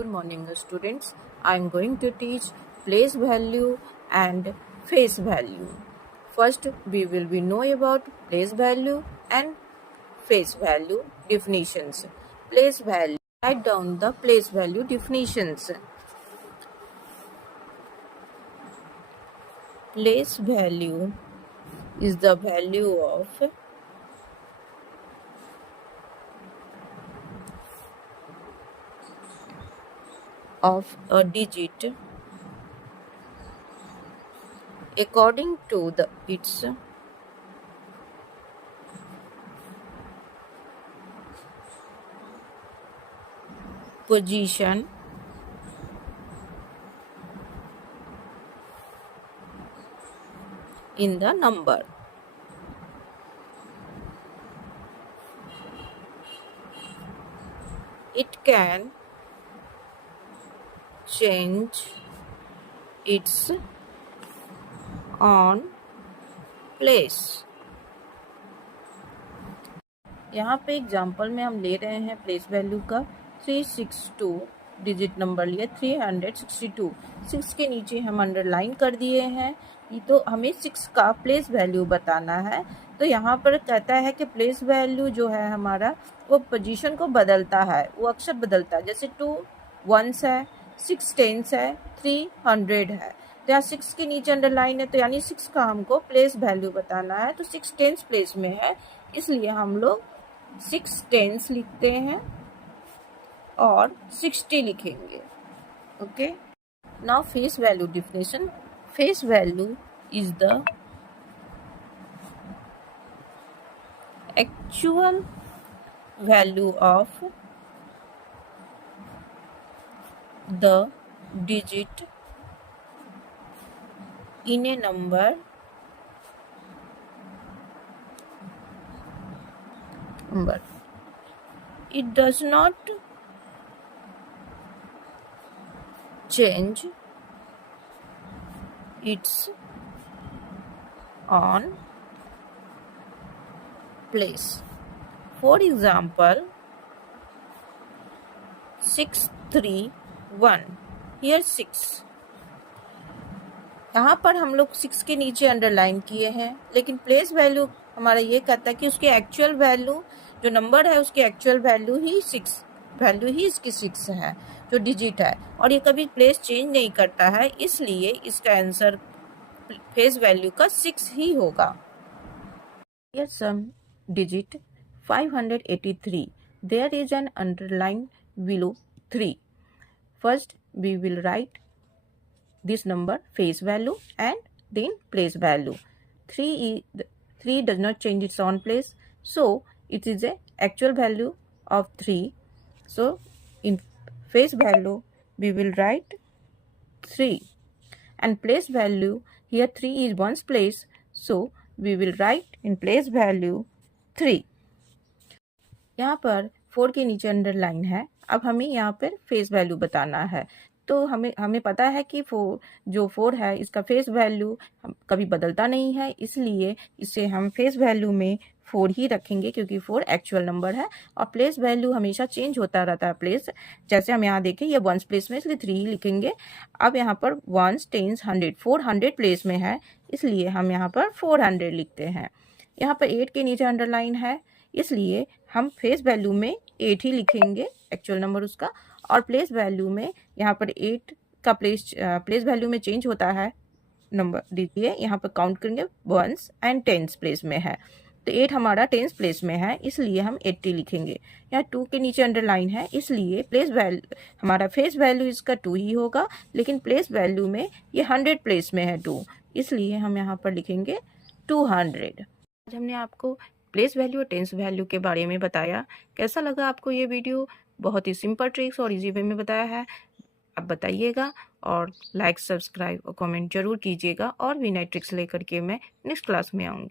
Good morning, students. I am going to teach place value and face value. First, we will know about place value and face value definitions. Place value. Write down the place value definitions. Place value is the value of a digit according to its position in the number. It can change its own place. यहाँ पे example में हम ले रहे हैं place value का 362 digit number लिया 362। 6 के नीचे हम अंडरलाइन कर दिए हैं। ये तो हमें 6 का प्लेस वैल्यू बताना है। तो यहाँ पर कहता है कि प्लेस वैल्यू जो है हमारा वो पोजीशन को बदलता है, वो अक्षर बदलता है। जैसे 2 1s है, 6 10s है, 3 100 है। तो यहाँ 6 के नीचे अंडरलाइन है, तो यानी 6 का हमको प्लेस वैल्यू बताना है। तो 6 10s प्लेस में है, इसलिए हम लोग 6 10s लिखते हैं और 60 लिखेंगे। Okay, now face value definition. Face value is the actual value of the digit in a number it does not change its own place. For example, 631, here 6, यहाँ पर हम लोग 6 के नीचे अंडरलाइन किए हैं, लेकिन प्लेस वैल्यू हमारा ये कहता है कि उसकी एक्चुअल वैल्यू जो नंबर है उसकी एक्चुअल वैल्यू ही 6 वैल्यू ही इसकी 6 है, जो डिजिट है, और ये कभी प्लेस चेंज नहीं करता है, इसलिए इसका आंसर फेस वैल्यू का 6 ही होगा। Here some digit 583. There is an underline below 3. First we will write this number face value and then place value. 3 does not change its own place, so it is a actual value of 3. So in face value we will write 3, and place value, here 3 is one's place, so we will write in place value 3. यहाँ पर 4 के नीचे underline है। अब हमें यहाँ पर face value बताना है। तो हमें पता है कि 4 है इसका फेस वैल्यू कभी बदलता नहीं है, इसलिए इसे हम फेस वैल्यू में 4 ही रखेंगे, क्योंकि 4 एक्चुअल नंबर है। और प्लेस वैल्यू हमेशा चेंज होता रहता है प्लेस। जैसे हम यहाँ देखें ये 1s प्लेस में, इसलिए 3 ही लिखेंगे। अब यहाँ पर 1s 10s 100, 400 प्लेस में है, इसलिए हम यहाँ पर 400 लिखते हैं। यहाँ पर 8 के नीचे अंडरलाइन है, इसलिए हम फेस वैल्यू में 8 ही लिखेंगे, एक्चुअल नंबर उसका। और प्लेस वैल्यू में यहाँ पर 8 का प्लेस वैल्यू में चेंज होता है नंबर, देखिए यहाँ पर काउंट करेंगे 1s and 10s प्लेस में है, तो 8 हमारा 10s प्लेस में है, इसलिए हम 80 लिखेंगे। यहाँ 2 के नीचे अंडरलाइन है, इसलिए प्लेस वैल्यू हमारा फेस वैल्यू इसका 2 ही होगा, लेकिन प्लेस वैल्यू में ये 100 प्लेस में है 2, इसलिए हम यहाँ पर लिखेंगे 200। आज हमने आपको प्लेस वैल्यू और टेंस वैल्यू के बारे में बताया। कैसा लगा आपको ये वीडियो? बहुत ही सिंपल ट्रिक्स और इजी वे में बताया है। अब बताइएगा और लाइक, सब्सक्राइब और कमेंट जरूर कीजिएगा, और भी नई ट्रिक्स लेकर के मैं नेक्स्ट क्लास में आऊँगी।